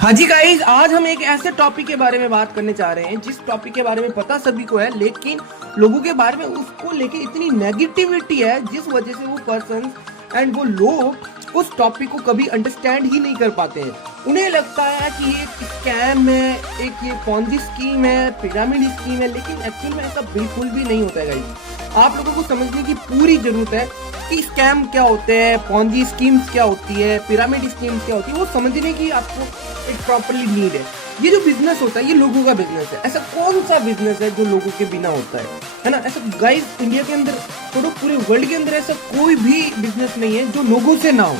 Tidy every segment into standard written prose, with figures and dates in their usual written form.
हाँ जी गाइस, आज हम एक ऐसे टॉपिक के बारे में बात करने जा रहे हैं जिस टॉपिक के बारे में पता सभी को है, लेकिन लोगों के बारे में उसको लेके इतनी नेगेटिविटी है जिस वजह से वो पर्सन एंड वो लोग उस टॉपिक को कभी अंडरस्टैंड ही नहीं कर पाते हैं। उन्हें लगता है कि ये स्कैम है, एक ये पॉन्जी स्कीम है, पिरामिड स्कीम है, लेकिन एक्चुअल में ऐसा बिल्कुल भी नहीं होता है गाइस। आप लोगों को समझने की पूरी जरूरत है कि स्कैम क्या होते हैं, पॉन्जी स्कीम्स क्या होती है, पिरामिड स्कीम्स क्या होती है, वो समझने की आपको एक प्रॉपरली नीड है। ये जो बिजनेस होता है ये लोगों का बिजनेस है। ऐसा कौन सा बिजनेस है जो लोगों के बिना होता है ना। ऐसा गाइस इंडिया के अंदर छोड़ो, पूरे वर्ल्ड के अंदर ऐसा कोई भी बिजनेस नहीं है जो लोगों से ना हो।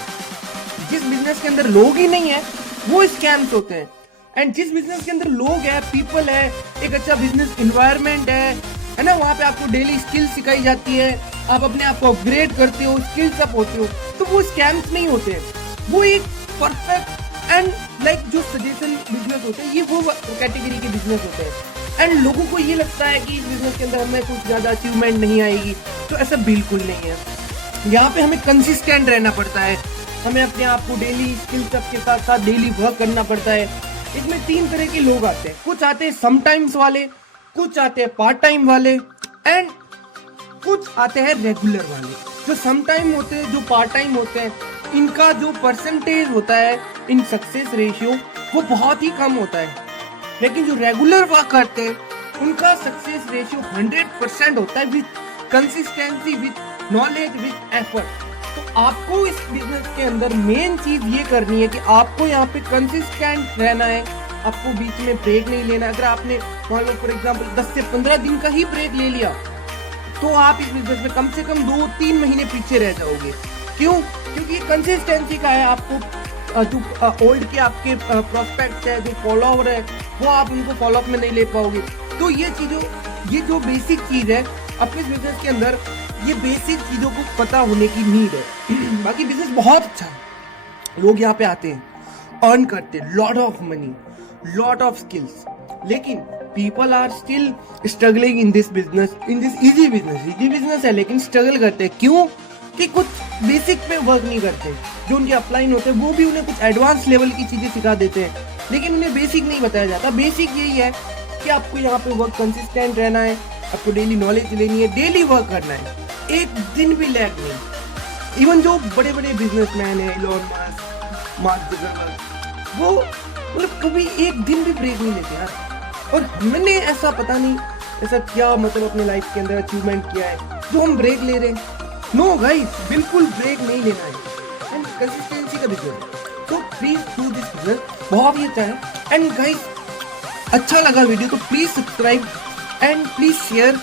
जिस बिजनेस के अंदर लोग ही नहीं है वो स्कैम्स होते हैं, एंड जिस बिजनेस के अंदर लोग है, पीपल है, एक अच्छा बिजनेस इन्वायरमेंट है ना, वहाँ पे आपको डेली स्किल सिखाई जाती है, आप अपने आप को अपग्रेड करते हो, स्किल्स अप होते हो, तो वो स्कैम्स नहीं होते हैं। वो एक परफेक्ट एंड लाइक जो सजेशन बिजनेस होते हैं, ये वो कैटेगरी के बिजनेस होते हैं। एंड लोगों को ये लगता है कि इस बिजनेस के अंदर हमें कुछ ज्यादा अचीवमेंट नहीं आएगी, तो ऐसा बिल्कुल नहीं है। यहाँ पे हमें कंसिस्टेंट रहना पड़ता है, हमें अपने आप को डेली स्किल्स अप के साथ साथ डेली वर्क करना पड़ता है। इसमें तीन तरह के लोग आते हैं, कुछ आते हैं समटाइम्स वाले, कुछ आते हैं पार्ट टाइम वाले, एंड कुछ आते हैं रेगुलर वाले। जो सम टाइम होते हैं, जो पार्ट टाइम होते हैं, इनका जो परसेंटेज होता है इन सक्सेस रेशियो वो बहुत ही कम होता है, लेकिन जो रेगुलर वर्क करते हैं उनका सक्सेस रेशियो 100% होता है, with consistency, with knowledge, with effort. तो आपको इस बिजनेस के अंदर मेन चीज ये करनी है कि आपको यहाँ पे कंसिस्टेंट रहना है, आपको बीच में ब्रेक नहीं लेना। अगर आपने मान लो फॉर एग्जाम्पल 10 से 15 दिन का ही ब्रेक ले लिया तो आप इस बिजनेस में कम से कम 2-3 महीने पीछे रह जाओगे। क्यों? क्योंकि ये कंसिस्टेंसी का है। आपको जो ओल्ड के आपके प्रोस्पेक्ट है, जो फॉलोअर है, वो आप उनको फॉलोअप में नहीं ले पाओगे। तो ये जो बेसिक चीज है अपने बिजनेस के अंदर, ये बेसिक चीजों को पता होने की नीड है। बाकी बिजनेस बहुत अच्छा है, लोग यहाँ पे आते हैं, अर्न करते हैं lot of money, lot of skills, लेकिन people are still struggling in this business, in this easy business है, लेकिन स्ट्रगल करते हैं। क्यों? कि कुछ बेसिक पे वर्क नहीं करते। जो उनके अपलाइन होते हैं वो भी उन्हें कुछ एडवांस लेवल की चीजें सिखा देते हैं, लेकिन उन्हें बेसिक नहीं बताया जाता। बेसिक यही है कि आपको यहाँ पे वर्क कंसिस्टेंट रहना है, आपको डेली नॉलेज लेनी है, डेली वर्क करना है, एक दिन भी लैग नहीं। इवन जो बड़े बड़े बिजनेसमैन है, इलॉन मस्क, मार्क जुकरबर्ग, वो मतलब कभी एक दिन भी ब्रेक नहीं लेते यार। और हमने ऐसा पता नहीं ऐसा क्या मतलब अपने लाइफ के अंदर अचीवमेंट किया है जो हम ब्रेक ले रहे हैं। नो गाइस, बिल्कुल ब्रेक नहीं लेना है, एंड कंसिस्टेंसी का बिजनेस। तो प्लीज डू दिस बिजनेस, बहुत ही अच्छा है। एंड गाइस, अच्छा लगा वीडियो तो please subscribe and please share